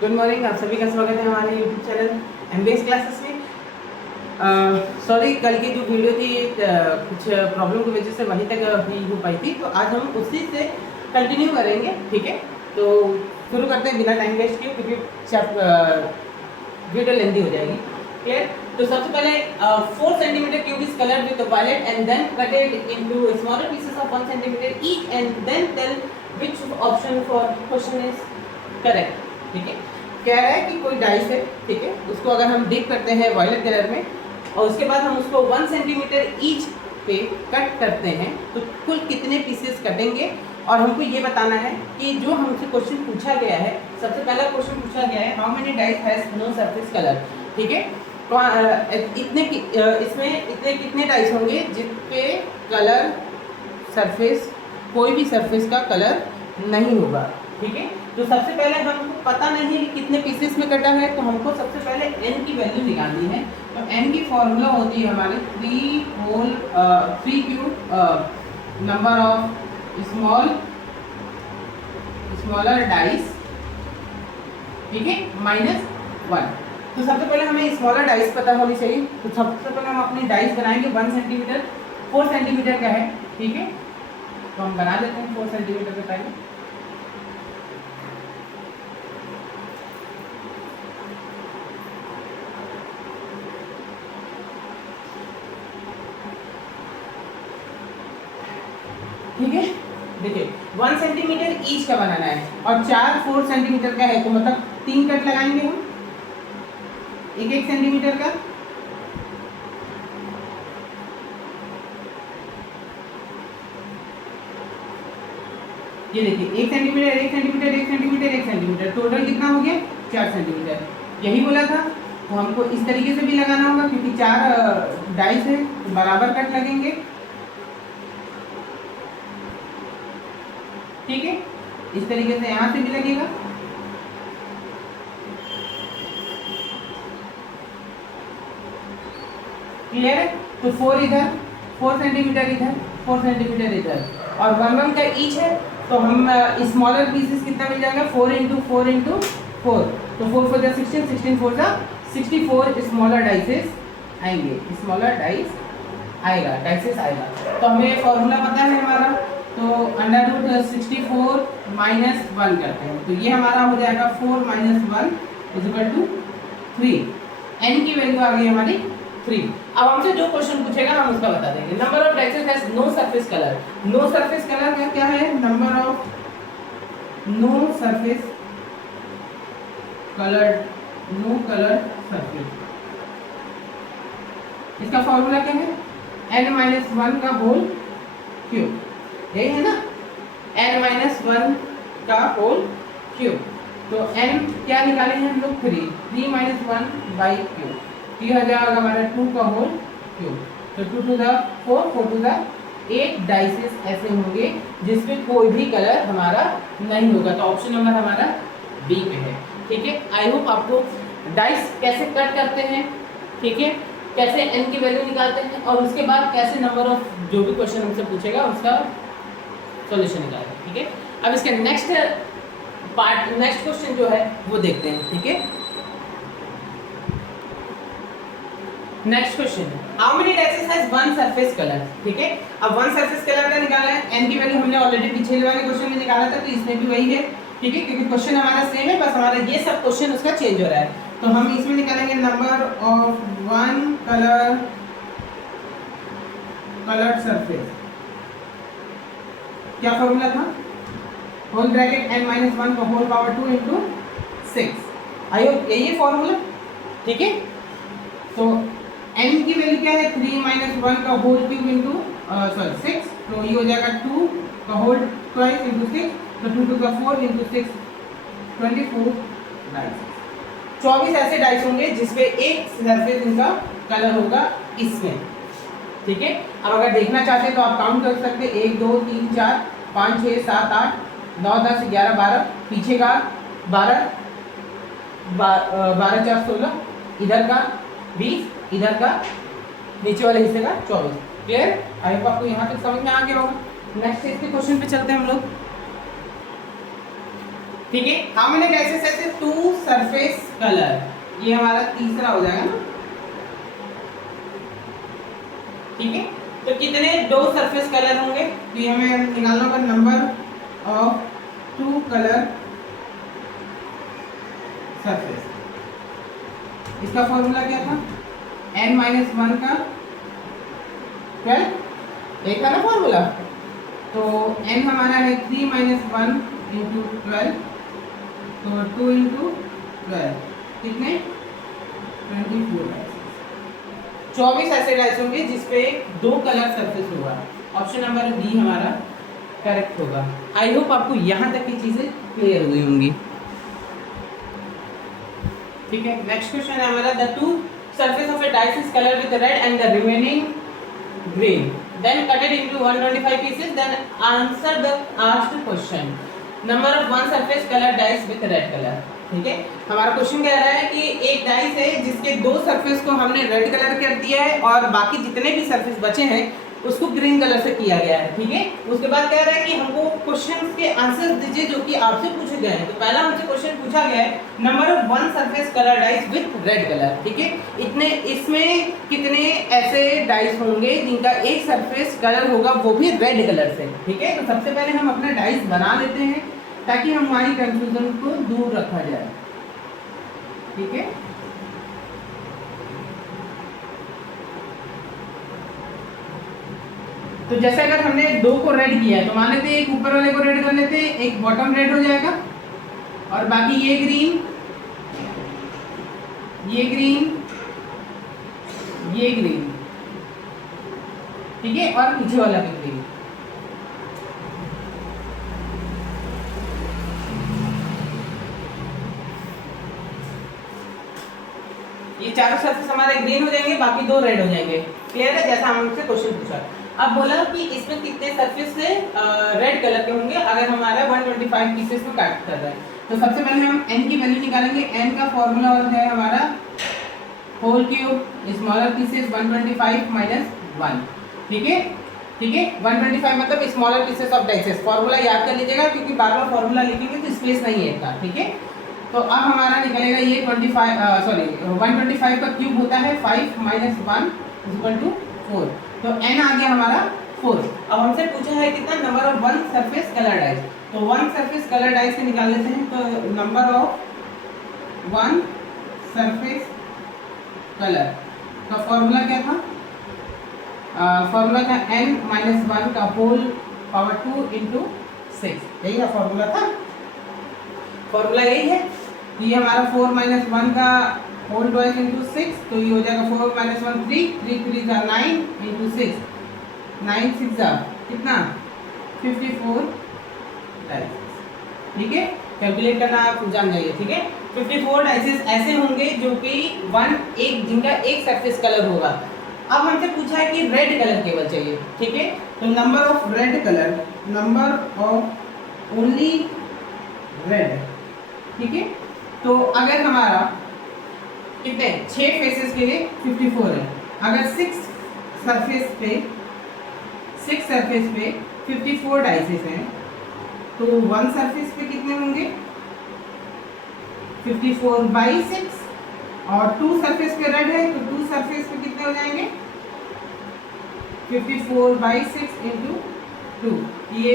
Good morning, आप सभी का स्वागत है हमारे यूट्यूब चैनल एमबीएस क्लासेस में। सॉरी, कल की जो वीडियो थी कुछ प्रॉब्लम की वजह से वहीं तक ही हो पाई थी, तो आज हम उसी से कंटिन्यू करेंगे। ठीक है, तो शुरू करते हैं बिना टाइम वेस्ट किए, क्योंकि वीडियो लेंदी हो जाएगी। क्लियर? तो सबसे पहले 4 centimetre cube is coloured with violet and then cutted into smaller pieces of 1 centimetre each and then tell which option for question is correct. ठीक है, कह रहा है कि कोई डाइस है, ठीक है, उसको अगर हम डिप करते हैं वायलेट कलर में और उसके बाद हम उसको 1 सेंटीमीटर ईच पे कट करते हैं तो कुल कितने पीसेस कटेंगे। और हमको ये बताना है कि जो हमसे क्वेश्चन पूछा गया है, सबसे पहला क्वेश्चन पूछा गया है how many dice has no surface colour. ठीक है, तो इसमें इतने कितने डाइस होंगे जिस पे कलर सरफेस, कोई भी सरफेस का कलर नहीं होगा। ठीक है, तो सबसे पहले हमको पता नहीं है कितने पीसेस में कटा है, तो हमको सबसे पहले n की वैल्यू निकालनी है। तो n की फॉर्मूला होती है हमारे 3 cube number of smaller dice, ठीक है, -1। तो सबसे पहले हमें स्मॉलर डाइस पता होनी चाहिए। तो सबसे पहले हम अपनी डाइस बनाएंगे 1 सेंटीमीटर, 4 सेंटीमीटर का है। ठीक है, तो हम बना देते हैं 4 सेंटीमीटर के पहले। ठीक है, देखिए 1 सेंटीमीटर ईच का बनाना है और 4 सेंटीमीटर का है, तो मतलब 3 कट लगाएंगे हम 1 सेंटीमीटर का। ये देखिए 1 centimetre, 1 centimetre, 1 centimetre, 1 centimetre, total कितना हो गया 4 सेंटीमीटर। यही बोला था, तो हमको इस तरीके से भी लगाना होगा क्योंकि 4 डाइस है तो बराबर कट लगेंगे। ठीक है, इस तरीके से यहाँ से भी लगेगा। क्लियर है? तो 4 इधर, 4 सेंटीमीटर इधर, 4 सेंटीमीटर इधर और 1 का ईच है, तो हम स्मॉलर पीसेस कितना मिल जाएगा 4 इंटू 4 इंटू 4, तो 4 4 16, 16 4 64 स्मॉलर डाइसेस आएंगे, स्मॉलर डाइस आएगा, डाइसेस आएगा। तो हमें फॉर्मूला पता है हमारा, तो √64 -1 करते हैं, तो ये हमारा हो जाएगा 4 - 1 = 3। n की वैल्यू आ गई हमारी 3। अब हमसे जो क्वेश्चन पूछेगा हम उसका बता देंगे। Number of dices has no surface colour. No surface colour का क्या है? Number of no surface colour, no colour surface. इसका फॉर्मूला क्या है? n-1 का होल क्यूब, यही है ना, n-1 का होल क्यूब। तो n क्या निकाले हैं हम लोग? 3 -1/क्यूब, तो यह जाएगा हमारा 2 का होल क्यूब। तो 2 to the 4, 4 to the 8 dices ऐसे होंगे जिसमें कोई भी कलर हमारा नहीं होगा। तो ऑप्शन नंबर हमारा बी पे है। ठीक है, आई होप आपको डाइस कैसे कट करते हैं, ठीक है, कैसे n की वैल्यू निकालते हैं और उसके बाद कैसे नंबर ऑफ जो भी क्वेश्चन हमसे पूछेगा उसका सॉल्यूशन निकालेंगे। ठीक है, अब इसके नेक्स्ट क्वेश्चन जो है वो देखते हैं। ठीक है, next question, how many dices has 1 surface colour. ठीक है, अब 1 सरफेस कलर का निकाला है, n की वैल्यू हमने ऑलरेडी पिछले वाले क्वेश्चन में निकाला था, तो इसमें भी वही है। ठीक है, क्योंकि क्वेश्चन हमारा सेम है, बस हमारा ये सब क्वेश्चन उसका चेंज हो रहा है। तो हम इसमें निकालेंगे नंबर ऑफ 1 कलर्ड सरफेस। क्या फॉर्मूला था? होल ब्रैकेट n-1 का whole power 2 into 6। I hope यही है फॉर्मूला। ठीक है, तो n की वैल्यू क्या है? 3 - 1 का होल क्यूब इंटू 6, तो ये हो जाएगा 2 का होल ट्वाइस इंटू 6, तो 2 to the 4 इंटू 6 24 डाइस। 24 ऐसे डाइस होंगे जिसपे एक सरफेस इनका कलर होगा इसमें। ठीक है, अब अगर देखना चाहते हैं तो आप काउंट कर सकते हैं, 1 2 3 4 5 6 7 8 9 10 11 12, पीछे का 12 12 4 16, इधर का 20, इधर का नीचे वाले हिस्से का 24। क्लियर? आई होप आपको यहाँ तक समझ में आ गया होगा। नेक्स्ट इसके क्वेश्चन पे चलते हैं हम लोग। ठीक है। हाउ मेनी डाइसेस ऐसे 2 सरफेस कलर, ये हमारा तीसरा हो जाएगा ना, ठीक है। तो कितने 2 सरफेस कलर होंगे, तो ये हमें निकालना होगा नंबर ऑफ 2 कलर सरफेस। इसका फॉर्मूला क्या था, n-1 का 12 एक था ना फॉर्मूला, तो n हमारा है 3 - 1 इंटू 12, तो 2 इंटू 12 कितने 24 ऐसे डाइस होंगे जिसपे 2 कलर सरफेस होगा। ऑप्शन नंबर बी हमारा करेक्ट होगा। आई होप आपको यहाँ तक की चीजें क्लियर हो गई होंगी, ठीक है। नेक्स्ट क्वेश्चन है हमारा, the 2 surface of a dice is colored with red and the remaining green, then cut it into 125 pieces, then answer the asked question, number of one surface colored dice with red color। ठीक है, हमारा question कह रहा है कि एक dice है जिसके 2 सरफेस को हमने रेड कलर कर दिया है और बाकी जितने भी सरफेस बचे हैं उसको ग्रीन कलर से किया गया है, ठीक है। उसके बाद कह रहा है कि हमको क्वेश्चन के आंसर दीजिए जो कि आपसे पूछे गए हैं। तो पहला हमसे क्वेश्चन पूछा गया है number of one surface colour dice with red colour, ठीक है। इतने इसमें कितने ऐसे डाइस होंगे जिनका एक सरफेस कलर होगा वो भी रेड कलर से, ठीक है। तो सबसे पहले हम अपना डाइस बना लेते हैं ताकि हमारी कंफ्यूजन को दूर रखा जाए, ठीक है। तो जैसे अगर हमने 2 को रेड किया है तो मान लेते हैं एक ऊपर वाले को रेड कर लेते हैं, एक बॉटम रेड हो जाएगा और बाकी ये ग्रीन, ये ग्रीन, ये ग्रीन, ठीक है, और पीछे वाला भी ग्रीन। ये चारों सरफेस हमारे ग्रीन हो जाएंगे, बाकी 2 रेड हो जाएंगे। क्लियर है, जैसा हमसे क्वेश्चन पूछा। अब बोला कि इसमें कितने सरफेस से रेड कलर के होंगे अगर हमारा 125 पीसेस में काट कर रहा है। तो सबसे पहले हम n की वैल्यू निकालेंगे। n का फॉर्मूला है हमारा whole cube smaller pieces 125 minus 1, ठीक है, ठीक है। 125 मतलब smaller pieces of dices. Formula याद कर लीजिएगा क्योंकि बार बार फॉर्मूला लिखेंगे तो स्पेस नहीं है इसका, ठीक है। तो अब हमारा निकलेगा ये 125 का क्यूब होता है 5 - 1 = 4, तो n आ गया हमारा 4। अब हमसे पूछा है कितना number of one surface colour dice, तो वन सरफेस कलर डाइस से निकाल लेते हैं। तो number of one surface colour का फॉर्मूला क्या था, फॉर्मूला था n - 1 का होल पावर 2 इंटू 6, यही का फॉर्मूला था। फॉर्मूला यही है कि ये हमारा 4 - 1 का होल ट्वाइस इंटू 6, तो ये हो जाएगा 4 - 1 3, 3 3 9 इंटू 6, 9 6 कितना 54 डाइसेस, ठीक है। कैलकुलेट करना आप जान जाइए, ठीक है। 54 डाइसेस ऐसे होंगे जो कि जिनका एक सरफेस कलर होगा। अब हमसे पूछा है कि रेड कलर केवल चाहिए, ठीक है। तो number of red colour, number of only red, ठीक है। तो अगर हमारा कितने 6 फेसेस के लिए 54 है, अगर 6 सरफेस पे 54 डाइसेस हैं तो वन सरफेस पे कितने होंगे 54/6, और 2 सरफेस पे रेड है तो 2 सरफेस पे कितने हो जाएंगे 54/6 इंटू 2, ये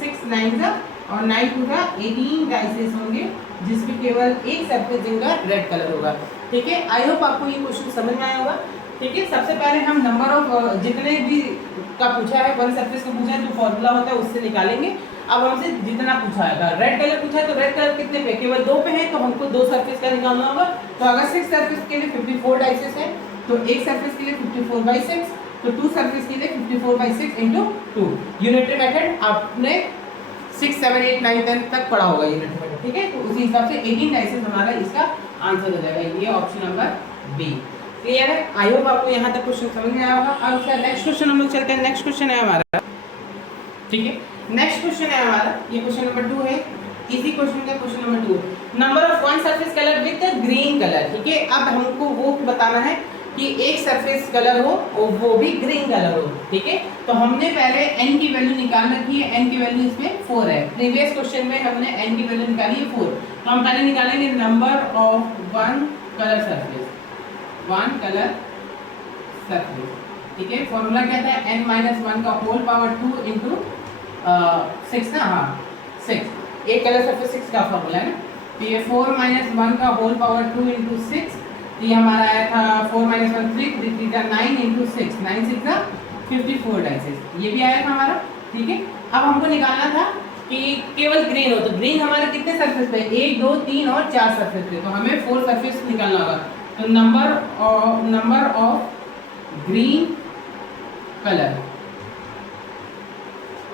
6 9 और 9 2 18 डाइसेस होंगे जिसमें केवल एक सरफेस जिनका रेड कलर होगा, ठीक है। आई होप आपको ये क्वेश्चन समझ में आया होगा, ठीक है। सबसे पहले हम नंबर ऑफ जितने भी का पूछा है वन सरफेस का पूछा है जो फॉर्मूला होता है उससे निकालेंगे। अब हमसे जितना पूछा है रेड कलर पूछा है तो रेड कलर कितने पे केवल 2 पे है तो हमको 2 सरफेस का निकालना होगा। तो अगर 6 सरफेस के लिए 54 डाइसेस है तो एक सरफेस के लिए 54/6, तो 2 सरफेस के लिए 54/6 इंटू 2। यूनिटरी मेथड आपने 6 7 8 9 10 तक पढ़ा होगा यूनिटरी मेथड, ठीक है। तो उसी हिसाब से 18 डाइसेस हमारा इसका आंसर हो जाएगा, ये ऑप्शन नंबर बी। क्लियर है, आई होप आपको यहाँ तक क्वेश्चन समझ में आया होगा। अब उसका नेक्स्ट क्वेश्चन हम लोग चलते हैं। नेक्स्ट क्वेश्चन है हमारा, ठीक है। नेक्स्ट क्वेश्चन है हमारा, ये क्वेश्चन नंबर 2 है, इसी क्वेश्चन का question number 2, number of one surface colour with green colour, ठीक है। अब हमको वो बताना है कि एक सरफेस कलर हो और वो भी ग्रीन कलर हो, ठीक है। तो हमने पहले n की वैल्यू निकाल रखी है, n की वैल्यू इसमें 4 है। प्रीवियस क्वेश्चन में हमने n की वैल्यू निकाली है 4। तो हम पहले निकालेंगे number of one colour surface, one colour surface, ठीक है। फॉर्मूला क्या था, n-1 का होल पावर 2 इंटू 6 ना, हाँ 6, एक कलर सरफेस 6 का फॉर्मूला है ना। तो ये 4-1 का होल पावर 2 इंटू 6, तो ये हमारा आया था 4-1 3, 3 9 इंटू 6, 9 6 54 डाइसेस, ये भी आया था हमारा, ठीक है। अब हमको निकालना था कि केवल ग्रीन हो, तो ग्रीन हमारे कितने सरफेस पे, 1 2 3 और 4 सरफेस पे, तो हमें 4 सरफेस निकालना होगा। तो नंबर ऑफ ग्रीन कलर,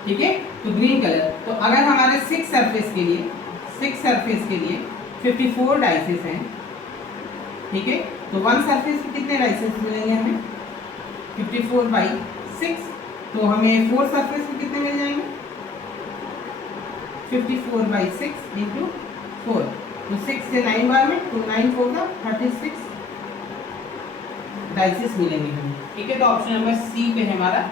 ठीक है। तो ग्रीन कलर, तो अगर हमारे 6 सरफेस के लिए 54 डाइसेस हैं, ठीक है। तो वन सरफेस पे कितने डाइसेस मिलेंगे हमें, 54/6, तो हमें 4 सरफेस पे कितने मिल जाएंगे, 54/6 इंटू 4, तो 6 से 9 बार में, तो 9 4 का 36 डाइसेस मिलेंगे हमें, ठीक है। तो ऑप्शन नंबर सी पे है हमारा।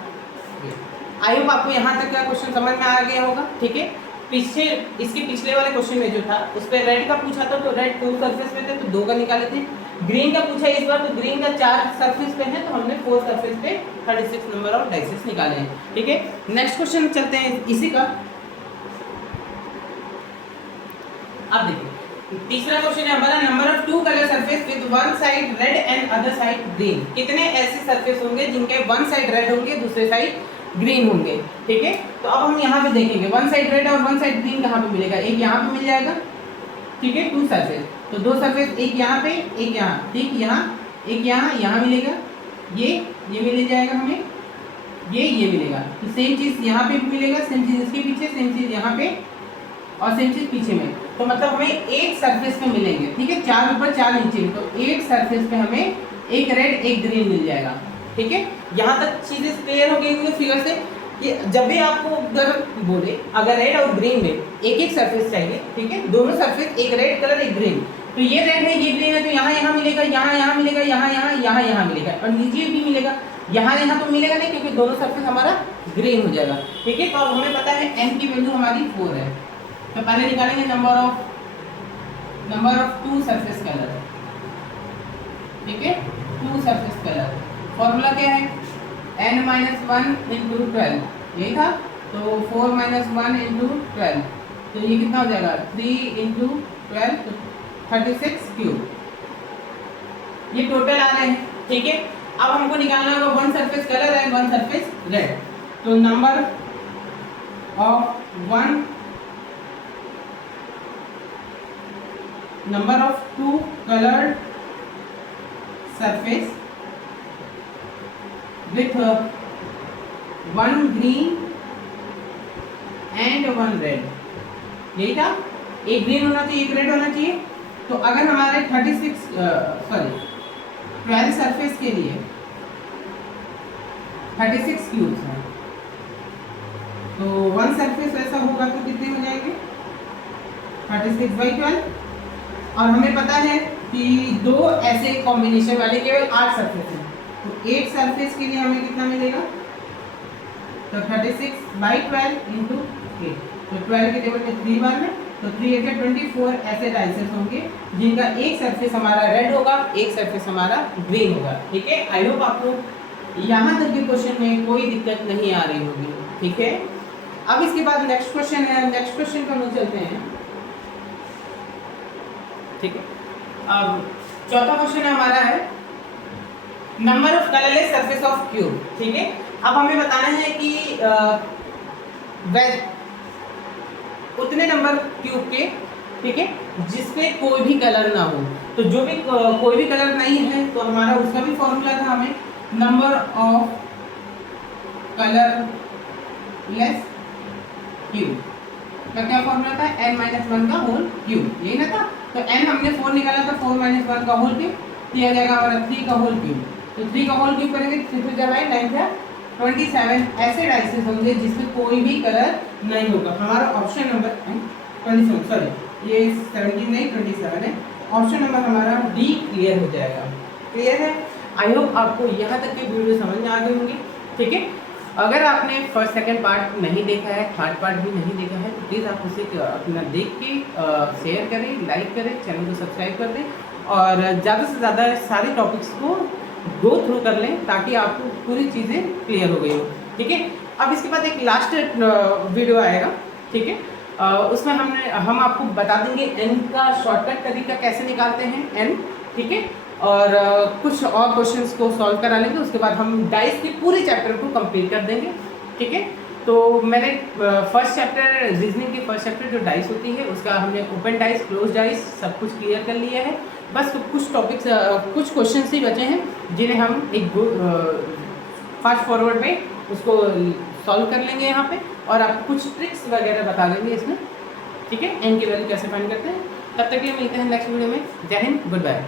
आई होप आपको यहाँ तक का क्वेश्चन समझ में आ गया होगा, ठीक है। इसके पिछले वाले क्वेश्चन में जो था उस पर रेड का पूछा था, तो रेड 2 सरफेस में थे तो 2 का निकाले थे। ग्रीन का पूछा इस बार, तो ग्रीन का 4 सरफेस पे है, तो हमने 4 सरफेस पे 36 नंबर ऑफ डाइसेस निकाले हैं, ठीक है। नेक्स्ट क्वेश्चन चलते हैं इसी का। अब देखिए तीसरा क्वेश्चन है हमारा, number of 2 colour surface with one side red and other side green. कितने ऐसे सरफेस होंगे जिनके वन साइड रेड होंगे, दूसरे साइड ग्रीन होंगे, ठीक है। तो अब हम यहाँ पे देखेंगे वन साइड रेड और वन साइड ग्रीन कहाँ पे मिलेगा, एक यहाँ पे मिल जाएगा, ठीक है। 2 सरफेस, तो 2 सरफेस, एक यहाँ पे एक यहाँ, ठीक, यहाँ एक यहाँ मिलेगा, ये मिल जाएगा हमें, ये मिलेगा। तो सेम चीज यहाँ पे भी मिलेगा, सेम चीज इसके पीछे, सेम चीज यहाँ पे और सेम चीज पीछे में। तो मतलब हमें एक सरफेस पे मिलेंगे, ठीक है, 4 ऊपर 4 नीचे, तो एक सरफेस पे हमें एक रेड एक ग्रीन मिल जाएगा, ठीक है। यहाँ तक चीजें क्लियर हो गई होंगी फिगर से कि जब भी आपको अगर बोले अगर रेड और ग्रीन में एक एक सरफेस चाहिए, ठीक है, दोनों सरफेस, एक रेड कलर एक ग्रीन, तो ये रेड है ये ग्रीन है, तो यहाँ मिलेगा, यहाँ मिलेगा, यहाँ मिलेगा, और नीचे भी मिलेगा, यहाँ तो मिलेगा नहीं क्योंकि दोनों सरफेस हमारा ग्रीन हो जाएगा, ठीक है। तो अब हमें पता है n की वैल्यू हमारी 4 है, तो पहले निकालेंगे नंबर ऑफ 2 सरफेस कलर, ठीक है, 2 सरफेस कलर। फॉर्मूला क्या है, n-1 इंटू 12, यही था, तो 4-1 इंटू 12, तो ये कितना हो जाएगा, 3 इंटू 12, तो 36 क्यूब, ये टोटल आ रहे हैं, ठीक है। अब हमको निकालना होगा one surface colour and one surface red, तो number of 2 coloured surface with one green and one red, यही था, एक ग्रीन होना चाहिए एक रेड होना चाहिए। तो अगर हमारे 12 सरफेस के लिए 36 क्यूब्स हैं, तो वन सरफेस ऐसा होगा तो कितने हो जाएंगे, 36/12, और हमें पता है कि 2 ऐसे कॉम्बिनेशन वाले केवल 8 सरफेस हैं, तो एक सरफेस के लिए हमें कितना मिलेगा, तो 36/12 इंटू 8, तो 12 के टेबल में 3 बार में, तो 3 8 24 ऐसे डाइसेस होंगे जिनका एक सरफेस हमारा रेड होगा, एक सरफेस हमारा ग्रीन होगा, ठीक है। आई होप आपको यहाँ तक के क्वेश्चन में कोई दिक्कत नहीं आ रही होगी, ठीक है। अब इसके बाद नेक्स्ट क्वेश्चन है, नेक्स्ट क्वेश्चन पर हम चलते हैं, ठीक है। अब चौथा क्वेश्चन हमारा है number of colourless surface of cube, ठीक है। अब हमें बताना है कि उतने नंबर क्यूब के, ठीक है, जिसपे कोई भी कलर ना हो, तो जो भी कोई भी कलर नहीं है तो हमारा उसका भी फॉर्मूला था, हमें नंबर ऑफ कलरलेस क्यूब का क्या फॉर्मूला था, n-1 का होल क्यूब, यही ना था। तो n हमने 4 निकाला था, 4-1 का होल क्यूब, किया जाएगा हमारा 3 का होल क्यूब, तो 3 का होल क्यूब करेंगे, 3 से जब आए 9 27 ऐसे डाइसेस होंगे जिसमें कोई भी कलर नहीं होगा। हमारा ऑप्शन नंबर 27, सॉरी ये 17 नहीं 27 है, ऑप्शन नंबर हमारा डी क्लियर हो जाएगा। क्लियर है, आई होप आपको यहाँ तक की वीडियो समझ में आ गई होंगी, ठीक है। अगर आपने फर्स्ट सेकंड पार्ट नहीं देखा है, थर्ड पार्ट भी नहीं देखा है, तो प्लीज़ आप उसे अपना देख के शेयर करें, लाइक करें, चैनल को सब्सक्राइब कर दें और ज़्यादा से ज़्यादा सारे टॉपिक्स को गो थ्रू कर लें ताकि आपको पूरी चीज़ें क्लियर हो गई हो। ठीक है, अब इसके बाद एक लास्ट वीडियो आएगा। ठीक है, उसमें हम आपको बता देंगे एन का शॉर्टकट तरीका कैसे निकालते हैं एन। ठीक है, और कुछ और क्वेश्चंस को सॉल्व करा लेंगे। उसके बाद हम डाइस के पूरे चैप्टर को कंप्लीट कर देंगे। ठीक है, तो मैंने फर्स्ट चैप्टर रीजनिंग के फर्स्ट चैप्टर जो डाइस होती है उसका हमने ओपन डाइस, क्लोज डाइस सब कुछ क्लियर कर लिया है। बस कुछ टॉपिक्स कुछ क्वेश्चन ही बचे हैं जिन्हें हम एक फास्ट फॉरवर्ड में उसको सॉल्व कर लेंगे यहाँ पे, और आपको कुछ ट्रिक्स वगैरह बता देंगे इसमें। ठीक है, एन की वैल्यू कैसे फाइंड करते हैं। तब तक के लिए मिलते हैं नेक्स्ट वीडियो में। जय हिंद, गुड बाय।